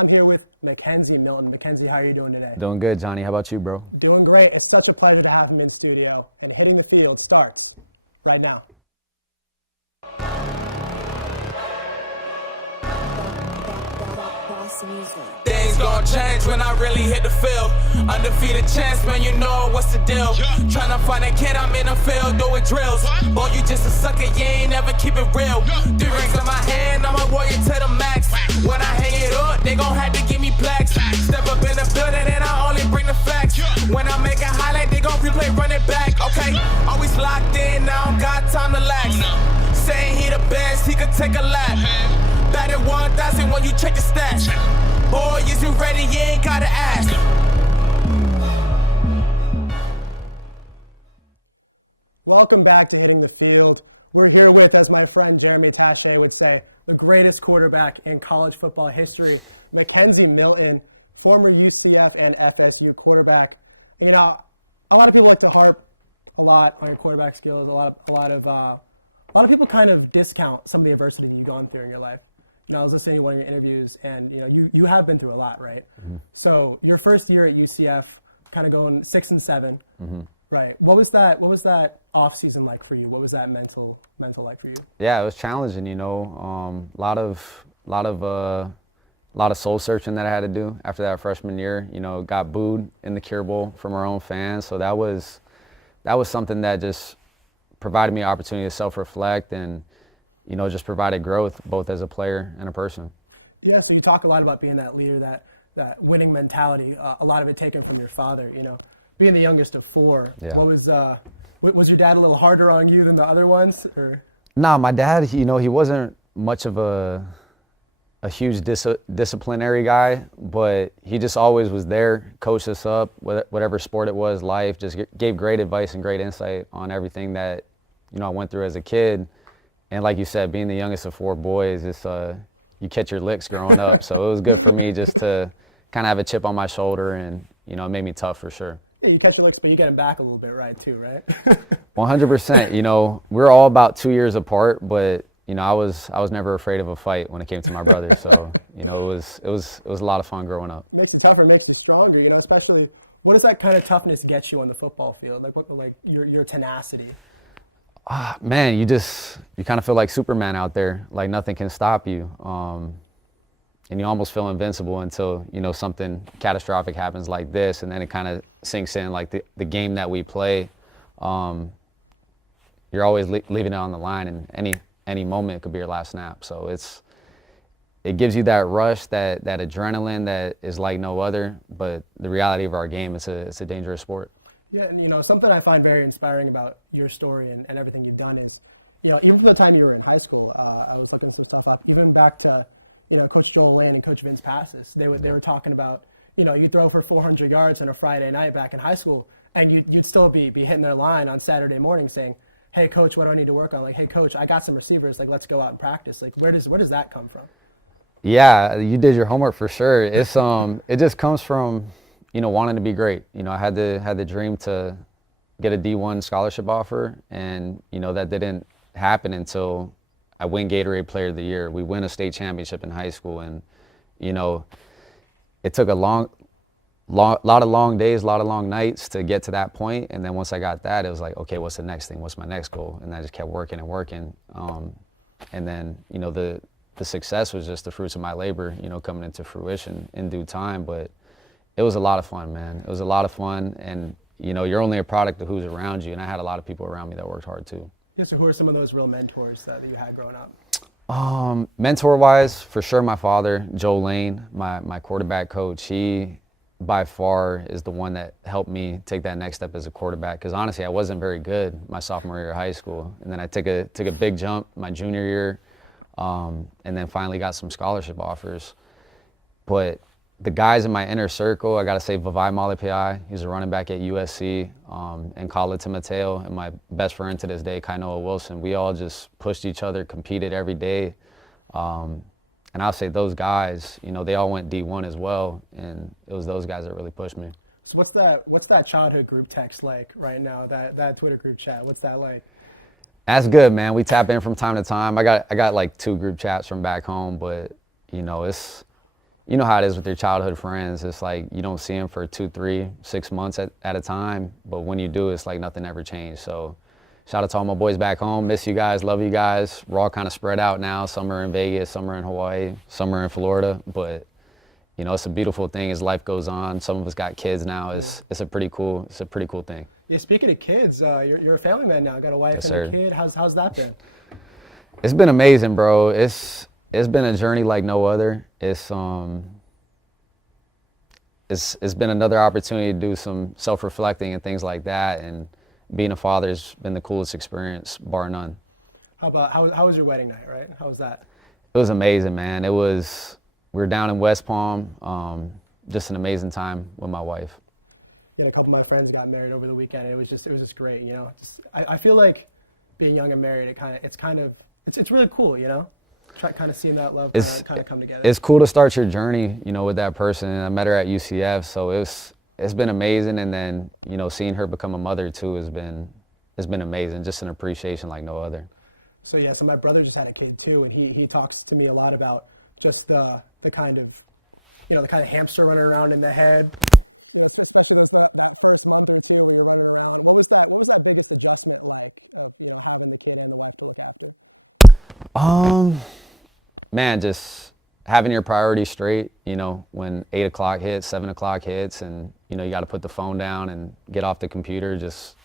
I'm here with McKenzie Milton. McKenzie, how are you doing today? Doing good, Johnny. How about you, bro? Doing great. It's such a pleasure to have him in studio. And Hitting the Field starts right now. Things gon' change when I really hit the field. Undefeated champs, man, you know what's the deal. Tryna find a kid, I'm in the field doing drills. Boy, you just a sucker, you ain't never keep it real. 3 rings in my hand, I'm a warrior to the max. When I hang it up, they gon' have to give me plaques. Step up in the building and I only bring the facts. When I make a highlight, they gon' replay, run it back. Okay, always locked in, now I don't got time to lax. Saying he the best, he could take a lap. Batted 1,000 when you check the stats. Boy, is you ready? You ain't gotta ask. Welcome back to Hitting the Field. We're here with, as my friend Jeremy Taché would say, the greatest quarterback in college football history, McKenzie Milton, former UCF and FSU quarterback. You know, a lot of people like to harp a lot on your quarterback skills. A lot of people kind of discount some of the adversity that you've gone through in your life. You know, I was listening to one of your interviews, and you have been through a lot, right? Mm-hmm. So your first year at UCF, kind of going 6-7, mm-hmm. Right? What was that off season like for you? What was that mental like for you? Yeah, it was challenging. You know, a lot of soul searching that I had to do after that freshman year. You know, got booed in the Cure Bowl from our own fans, so that was something that just provided me an opportunity to self-reflect and, you know, just provided growth both as a player and a person. Yeah, so you talk a lot about being that leader, that winning mentality, a lot of it taken from your father, you know. Being the youngest of 4, yeah. Was your dad a little harder on you than the other ones? Or? No, my dad, you know, he wasn't much of a huge disciplinary guy, but he just always was there, coached us up, whatever sport it was, life, just gave great advice and great insight on everything that, you know, I went through as a kid. And like you said, being the youngest of 4 boys, it's you catch your licks growing up. So it was good for me just to kind of have a chip on my shoulder, and, you know, it made me tough for sure. Yeah, you catch your licks, but you get them back a little bit, right, too, right? 100%. You know, we're all about 2 years apart, but, you know, I was never afraid of a fight when it came to my brother. So, you know, it was a lot of fun growing up. It makes you tougher, it makes you stronger, you know, especially what does that kind of toughness get you on the football field? Like your tenacity? Man, you kind of feel like Superman out there, like nothing can stop you. And you almost feel invincible until, you know, something catastrophic happens like this, and then it kind of sinks in, like the game that we play. You're always leaving it on the line, and any moment it could be your last snap. So it gives you that rush, that adrenaline that is like no other. But the reality of our game, it's a dangerous sport. Yeah, and, you know, something I find very inspiring about your story and everything you've done is, you know, even from the time you were in high school, I was looking at some stuff up, even back to, you know, Coach Joel Lane and Coach Vince Passes. They were talking about, you know, you throw for 400 yards on a Friday night back in high school, and you'd still be hitting their line on Saturday morning saying, hey, Coach, what do I need to work on? Like, hey, Coach, I got some receivers. Like, let's go out and practice. Like, where does that come from? Yeah, you did your homework for sure. It's it just comes from, you know, wanting to be great. You know, I had the dream to get a D1 scholarship offer, and, you know, that didn't happen until I win Gatorade Player of the Year. We win a state championship in high school, and, you know, it took a lot of long days, a lot of long nights to get to that point. And then once I got that, it was like, okay, what's the next thing? What's my next goal? And I just kept working and working. And then, you know, the success was just the fruits of my labor, you know, coming into fruition in due time. But it was a lot of fun, man. It was a lot of fun, and, you know, you're only a product of who's around you, and I had a lot of people around me that worked hard too. Yeah, so who are some of those real mentors that you had growing up? Mentor-wise, for sure my father, Joel Lane, my quarterback coach. He, by far, is the one that helped me take that next step as a quarterback, because honestly, I wasn't very good my sophomore year of high school, and then I took a big jump my junior year, and then finally got some scholarship offers. But the guys in my inner circle, I got to say Vavai Malepeai, he's a running back at USC, and Kala Mateo, and my best friend to this day, Kainoa Wilson. We all just pushed each other, competed every day. And I'll say those guys, you know, they all went D1 as well, and it was those guys that really pushed me. So what's that childhood group text like right now, that Twitter group chat? What's that like? That's good, man. We tap in from time to time. I got like 2 group chats from back home, but, you know, you know how it is with your childhood friends. It's like you don't see them for 2, 3, 6 months at a time, but when you do, it's like nothing ever changed. So shout out to all my boys back home. Miss you guys, love you guys. We're all kind of spread out now. Some are in Vegas, some are in Hawaii, some are in Florida, but you know, it's a beautiful thing as life goes on. Some of us got kids now. It's a pretty cool thing. Yeah, speaking of kids, you're a family man now. Got a wife and a kid. How's that been? It's been amazing, bro. It's been a journey like no other. It's been another opportunity to do some self-reflecting and things like that, and being a father has been the coolest experience, bar none. How was your wedding night, right? How was that? It was amazing, man. We were down in West Palm, just an amazing time with my wife. Yeah, a couple of my friends got married over the weekend. It was just great, you know. I feel like being young and married, it's really cool, you know. Kind of seeing that love kind of come together. It's cool to start your journey, you know, with that person. And I met her at UCF, so it's been amazing. And then, you know, seeing her become a mother too has been amazing. Just an appreciation like no other. So my brother just had a kid too, and he talks to me a lot about just the kind of, you know, the kind of hamster running around in the head. Man, just having your priorities straight, you know, when 8 o'clock hits, 7 o'clock hits, and, you know, you got to put the phone down and get off the computer, just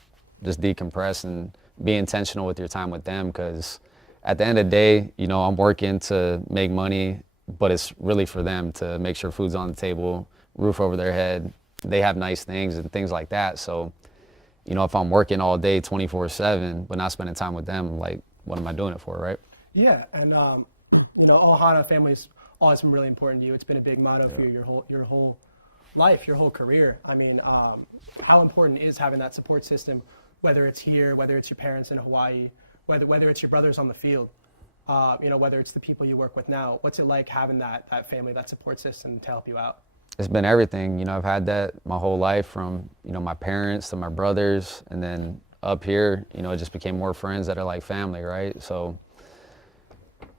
decompress and be intentional with your time with them. Because at the end of the day, you know, I'm working to make money, but it's really for them to make sure food's on the table, roof over their head, they have nice things and things like that. So, you know, if I'm working all day 24/7, but not spending time with them, like, what am I doing it for, right? Yeah, and you know, Ohana family's always been really important to you. It's been a big motto for you your whole life, your whole career. I mean, how important is having that support system, whether it's here, whether it's your parents in Hawaii, whether it's your brothers on the field, you know, whether it's the people you work with now. What's it like having that family, that support system to help you out? It's been everything. You know, I've had that my whole life, from, you know, my parents to my brothers, and then up here, you know, it just became more friends that are like family, right? So,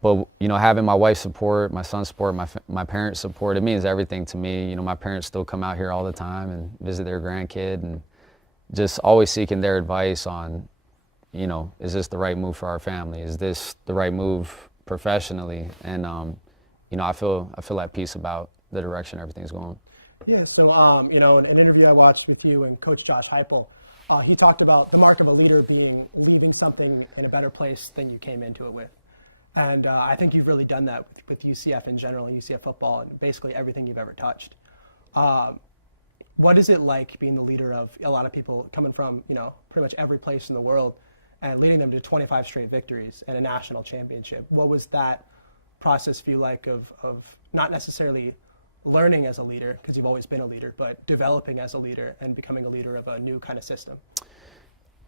but, you know, having my wife's support, my son's support, my parents' support, it means everything to me. You know, my parents still come out here all the time and visit their grandkid, and just always seeking their advice on, you know, is this the right move for our family? Is this the right move professionally? And, you know, I feel at peace about the direction everything's going. Yeah, so, you know, in an interview I watched with you and Coach Josh Heupel, he talked about the mark of a leader being leaving something in a better place than you came into it with. And I think you've really done that with UCF in general, and UCF football, and basically everything you've ever touched. What is it like being the leader of a lot of people coming from, you know, pretty much every place in the world, and leading them to 25 straight victories and a national championship? What was that process feel like of not necessarily learning as a leader, because you've always been a leader, but developing as a leader and becoming a leader of a new kind of system?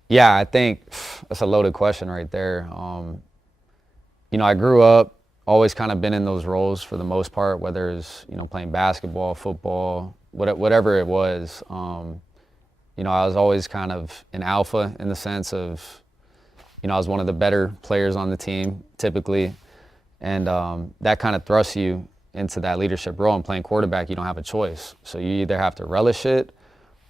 Yeah, I think that's a loaded question right there. You know, I grew up always kind of been in those roles for the most part, whether it's, you know, playing basketball, football, whatever it was. You know, I was always kind of an alpha in the sense of, you know, I was one of the better players on the team typically, and that kind of thrusts you into that leadership role. And playing quarterback, you don't have a choice. So you either have to relish it,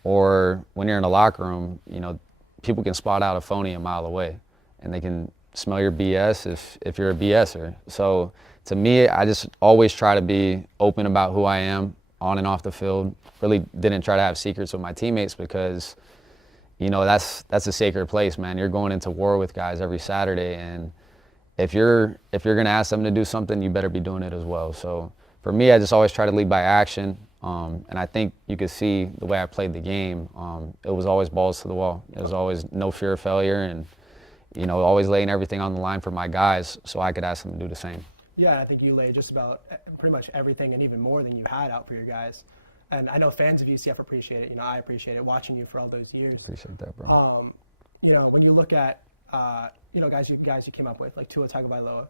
or when you're in the locker room, you know, people can spot out a phony a mile away, and they can smell your BS if you're a BSer. So to me, I just always try to be open about who I am on and off the field. Really didn't try to have secrets with my teammates, because, you know, that's a sacred place, man. You're going into war with guys every Saturday, and if you're gonna ask them to do something, you better be doing it as well. So for me, I just always try to lead by action, and I think you could see the way I played the game. It was always balls to the wall. It was always no fear of failure, and, you know, always laying everything on the line for my guys so I could ask them to do the same. Yeah, I think you laid just about pretty much everything and even more than you had out for your guys. And I know fans of UCF appreciate it. You know, I appreciate it watching you for all those years. Appreciate that, bro. You know, when you look at, you know, guys you came up with, like Tua Tagovailoa,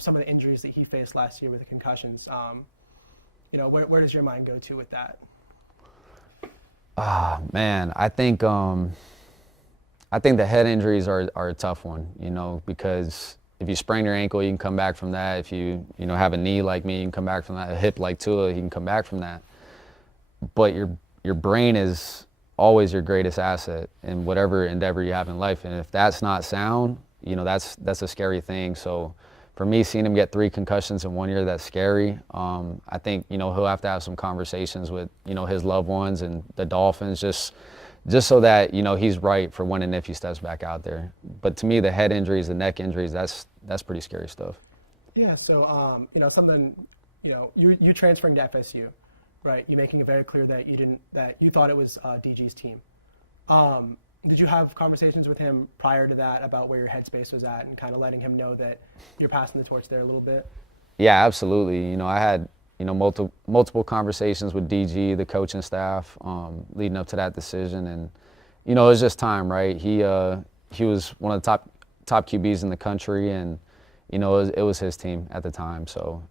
some of the injuries that he faced last year with the concussions, you know, where does your mind go to with that? Man, I think the head injuries are a tough one, you know, because if you sprain your ankle, you can come back from that. If you have a knee like me, you can come back from that. A hip like Tua, you can come back from that. But your brain is always your greatest asset in whatever endeavor you have in life. And if that's not sound, that's a scary thing. So for me, seeing him get 3 concussions in 1 year, that's scary. I think, he'll have to have some conversations with, his loved ones and the Dolphins just so that, he's right for when and if he steps back out there. But to me, the head injuries, the neck injuries, that's pretty scary stuff. Yeah, so, something, you transferring to FSU, right? You making it very clear that you thought it was DG's team. Did you have conversations with him prior to that about where your headspace was at and kind of letting him know that you're passing the torch there a little bit? Yeah, absolutely. I had, multiple conversations with DG, the coaching staff, leading up to that decision. And, it was just time, right? He was one of the top QBs in the country, and, it was his team at the time. So,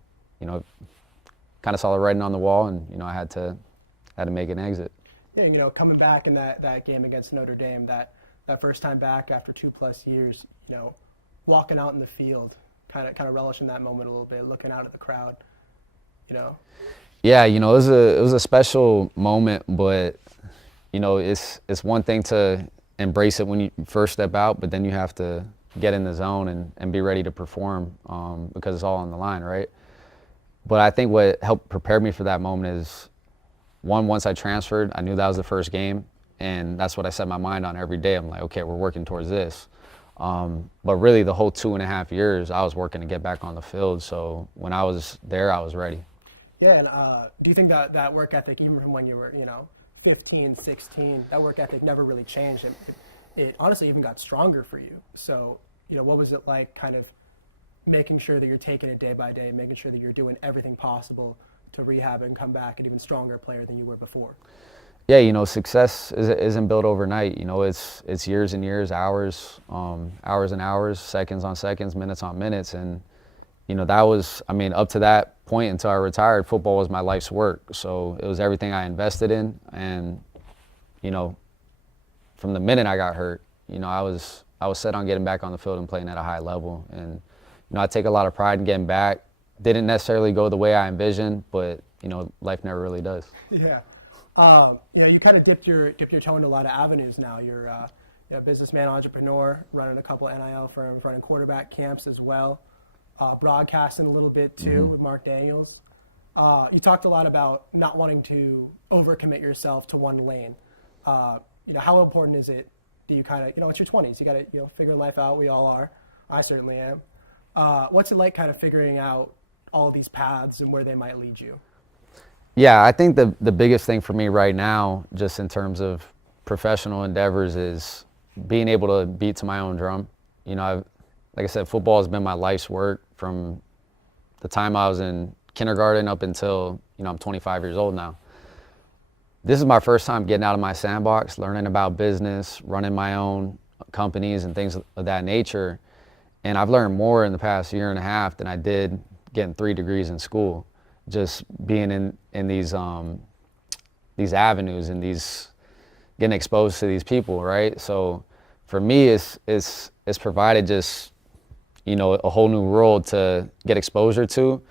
kind of saw the writing on the wall, and, I had to make an exit. Yeah, and, coming back in that game against Notre Dame, that first time back after 2+ years, walking out in the field, kind of relishing that moment a little bit, looking out at the crowd, Yeah, it was a special moment, but it's one thing to embrace it when you first step out, but then you have to get in the zone and be ready to perform because it's all on the line, right? But I think what helped prepare me for that moment is, once I transferred, I knew that was the first game, and that's what I set my mind on every day. I'm like, okay, we're working towards this. But really, the whole 2.5 years, I was working to get back on the field. So when I was there, I was ready. Yeah, and do you think that work ethic, even from when you were, 15, 16, that work ethic never really changed? It honestly even got stronger for you. So, what was it like kind of making sure that you're taking it day by day, making sure that you're doing everything possible to rehab and come back an even stronger player than you were before? Yeah, success isn't built overnight. It's years and years, hours and hours, seconds on seconds, minutes on minutes. And, that was, up to that point until I retired, football was my life's work. So it was everything I invested in. And, from the minute I got hurt, I was set on getting back on the field and playing at a high level. And, I take a lot of pride in getting back. Didn't necessarily go the way I envisioned, but life never really does. Yeah, you kind of dipped your toe into a lot of avenues now. You're a businessman, entrepreneur, running a couple NIL firms, running quarterback camps as well, broadcasting a little bit too with Mark Daniels. You talked a lot about not wanting to overcommit yourself to one lane. How important is it? Do you kind of it's your 20s? You got to figuring life out. We all are. I certainly am. What's it like kind of figuring out all these paths and where they might lead you? Yeah, I think the biggest thing for me right now, just in terms of professional endeavors, is being able to beat to my own drum. Like I said, football has been my life's work from the time I was in kindergarten up until, I'm 25 years old now. This is my first time getting out of my sandbox, learning about business, running my own companies and things of that nature. And I've learned more in the past year and a half than I did getting 3 degrees in school. Just being in these avenues and getting exposed to these people, right? So for me, it's provided just a whole new world to get exposure to,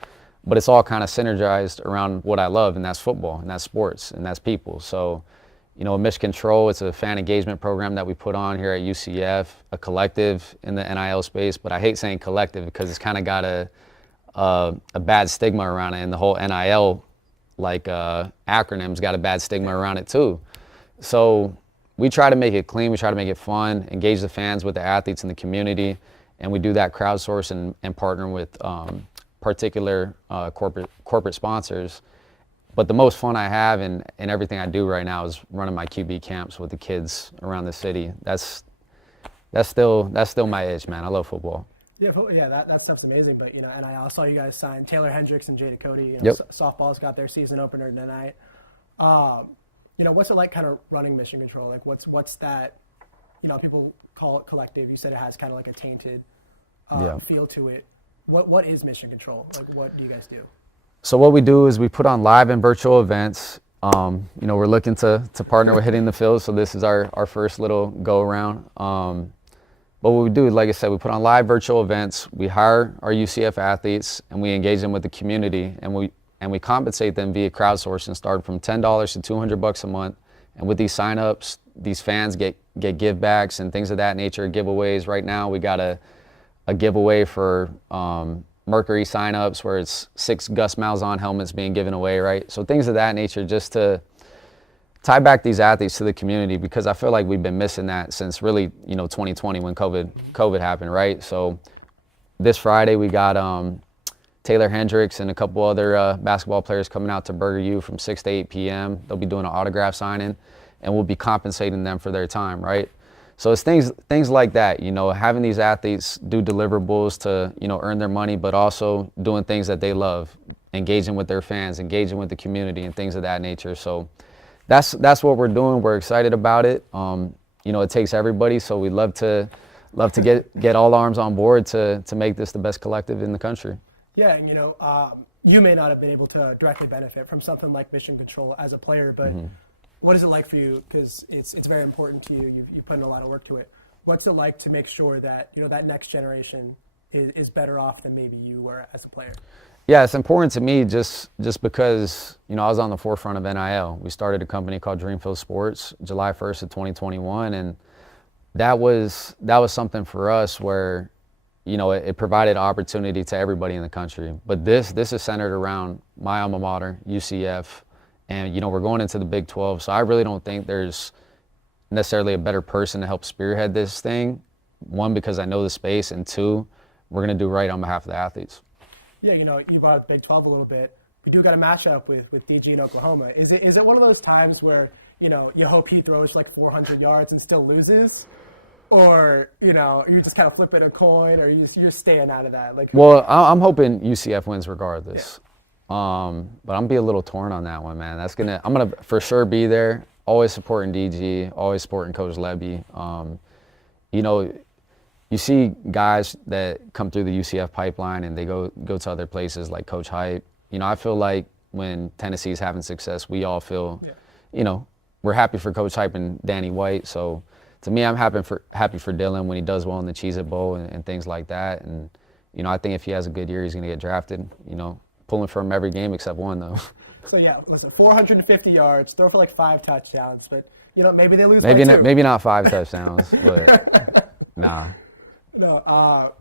but it's all kind of synergized around what I love, and that's football, and that's sports, and that's people. So Mission Control, it's a fan engagement program that we put on here at UCF, a collective in the NIL space, but I hate saying collective because it's kind of got a bad stigma around it, and the whole NIL acronym's got a bad stigma around it too. So we try to make it clean, we try to make it fun, engage the fans with the athletes in the community, and we do that crowdsource and partner with particular corporate sponsors. But the most fun I have in everything I do right now is running my QB camps with the kids around the city. That's still my itch, man. I love football. Yeah, that stuff's amazing. But and I saw you guys sign Taylor Hendricks and Jada Cody. Yep. Softball's got their season opener tonight. What's it like, kind of running Mission Control? Like, what's that? People call it collective. You said it has kind of like a tainted feel to it. What is Mission Control? Like, what do you guys do? So what we do is we put on live and virtual events. We're looking to partner with Hitting the Field, so this is our first little go around. But what we do, like I said, we put on live virtual events. We hire our UCF athletes and we engage them with the community, and we compensate them via crowdsourcing, starting from $10 to $200 a month. And with these signups, these fans get givebacks and things of that nature, giveaways. Right now, we got a giveaway for Mercury signups where it's 6 Gus Malzahn helmets being given away, right? So things of that nature, just to tie back these athletes to the community, because I feel like we've been missing that since really, 2020 when COVID happened, right? So this Friday we got Taylor Hendricks and a couple other basketball players coming out to Burger U from 6 to 8 p.m. They'll be doing an autograph signing, and we'll be compensating them for their time, right? So it's things like that, having these athletes do deliverables to, earn their money, but also doing things that they love, engaging with their fans, engaging with the community and things of that nature. So that's what we're doing. We're excited about it. It takes everybody, so we'd love to get all arms on board to make this the best collective in the country. Yeah, and you may not have been able to directly benefit from something like mission control as a player, but what is it like for you? Because it's very important to you. You put in a lot of work to it. What's it like to make sure that that next generation is better off than maybe you were as a player? Yeah, it's important to me just because I was on the forefront of NIL. We started a company called Dreamfield Sports July 1st of 2021, and that was something for us where it provided opportunity to everybody in the country. But this is centered around my alma mater, UCF, and we're going into the Big 12. So I really don't think there's necessarily a better person to help spearhead this thing. One, because I know the space, and two, we're going to do right on behalf of the athletes. Yeah, you brought up Big 12 a little bit. We do got a matchup with DG in Oklahoma. Is it one of those times where you hope he throws like 400 yards and still loses, or you just kind of flipping a coin, or you're staying out of that? Well, I'm hoping UCF wins regardless, but I'm gonna be a little torn on that one, man. I'm gonna for sure be there, always supporting DG, always supporting Coach Levy. You see guys that come through the UCF pipeline and they go to other places like Coach Hype. I feel like when Tennessee's having success, we all feel, we're happy for Coach Hype and Danny White. So to me, I'm happy for Dylan when he does well in the Cheez-It Bowl and things like that. And, I think if he has a good year, he's going to get drafted, pulling for him every game except one, though. So, yeah, listen, 450 yards, throw for like 5 touchdowns, but, maybe they lose maybe by 2. Maybe not 5 touchdowns, but nah. No,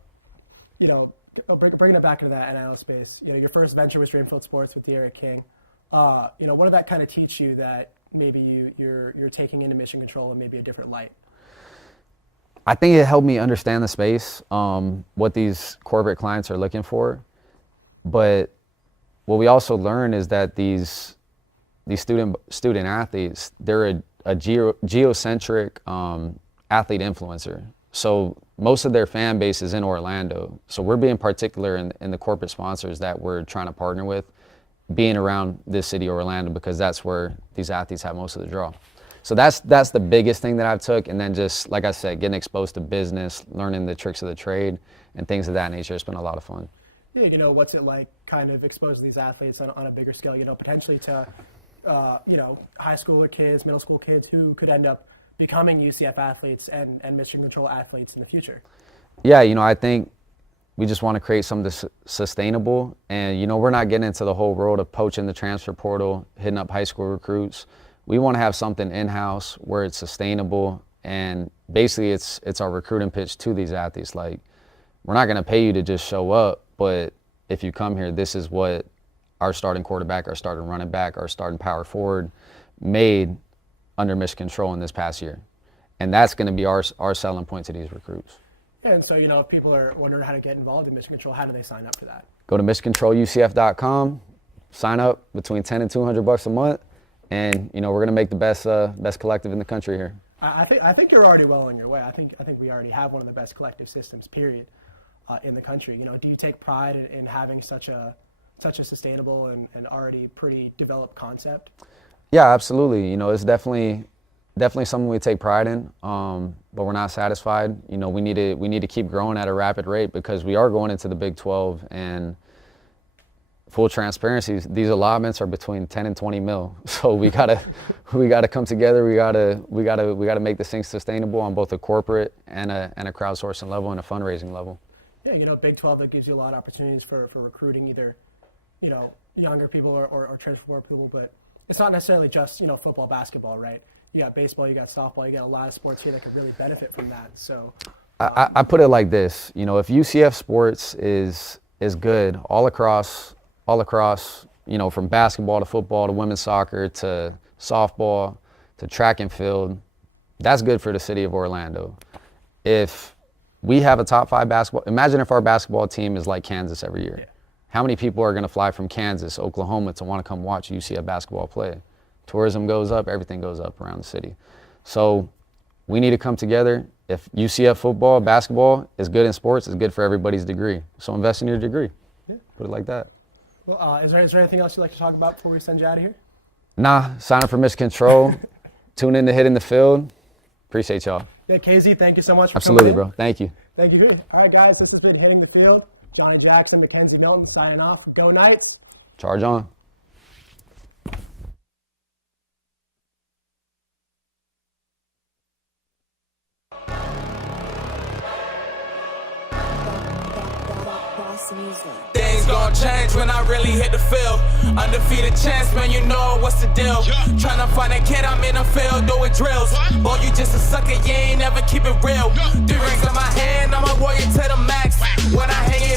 bringing it back into that NIL space, your first venture was Dreamfield Sports with Derek King. What did that kind of teach you that maybe you're taking into mission control in maybe a different light? I think it helped me understand the space, what these corporate clients are looking for. But what we also learned is that these student athletes, they're a geocentric athlete influencer. So most of their fan base is in Orlando. So we're being particular in the corporate sponsors that we're trying to partner with, being around this city, Orlando, because that's where these athletes have most of the draw. So that's the biggest thing that I've took. And then just, like I said, getting exposed to business, learning the tricks of the trade and things of that nature. It's been a lot of fun. Yeah, what's it like kind of exposing these athletes on a bigger scale, potentially to, high schooler kids, middle school kids who could end up becoming UCF athletes and mission control athletes in the future? Yeah, I think we just want to create something that's sustainable. And, we're not getting into the whole world of poaching the transfer portal, hitting up high school recruits. We want to have something in-house where it's sustainable. And basically it's our recruiting pitch to these athletes. Like, we're not going to pay you to just show up, but if you come here, this is what our starting quarterback, our starting running back, our starting power forward made under mission control in this past year. And that's going to be our selling point to these recruits. And so, if people are wondering how to get involved in mission control, how do they sign up for that? Go to missioncontrolucf.com, sign up between $10 and $200 a month, and we're going to make the best collective in the country here. I think you're already well on your way. I think we already have one of the best collective systems, period, in the country. Do you take pride in having such a sustainable and already pretty developed concept? Yeah, absolutely. It's definitely something we take pride in, but we're not satisfied. We need to keep growing at a rapid rate because we are going into the Big 12, and full transparency, these allotments are between 10 and 20 mil. So we gotta come together. We gotta make this thing sustainable on both a corporate and a crowdsourcing level and a fundraising level. Yeah, Big 12, that gives you a lot of opportunities for recruiting either, younger people or transfer people, but it's not necessarily just, football, basketball, right? You got baseball, you got softball, you got a lot of sports here that could really benefit from that. So I put it like this, if UCF sports is good all across, from basketball to football to women's soccer to softball to track and field, that's good for the city of Orlando. If we have a top 5 basketball, imagine if our basketball team is like Kansas every year. Yeah. How many people are going to fly from Kansas, Oklahoma to want to come watch UCF basketball play? Tourism goes up, everything goes up around the city. So we need to come together. If UCF football, basketball is good in sports, it's good for everybody's degree. So invest in your degree. Yeah. Put it like that. Well, is there anything else you'd like to talk about before we send you out of here? Nah, sign up for Mission Control. Tune in to Hit in the Field. Appreciate y'all. Yeah, KZ, thank you so much for Absolutely, coming in. bro. Thank you. Thank you. All right, guys, this has been Hitting the Field. Johnny Jackson, McKenzie Milton signing off. Go Knights. Charge on. Things gon' change when I really hit the field. Undefeated champs, man, you know what's the deal. Tryna find a kid, I'm in the field doing drills. Boy, you just a sucker, you ain't never keep it real. 3 rings in my hand, I'm a warrior to the max. When I hang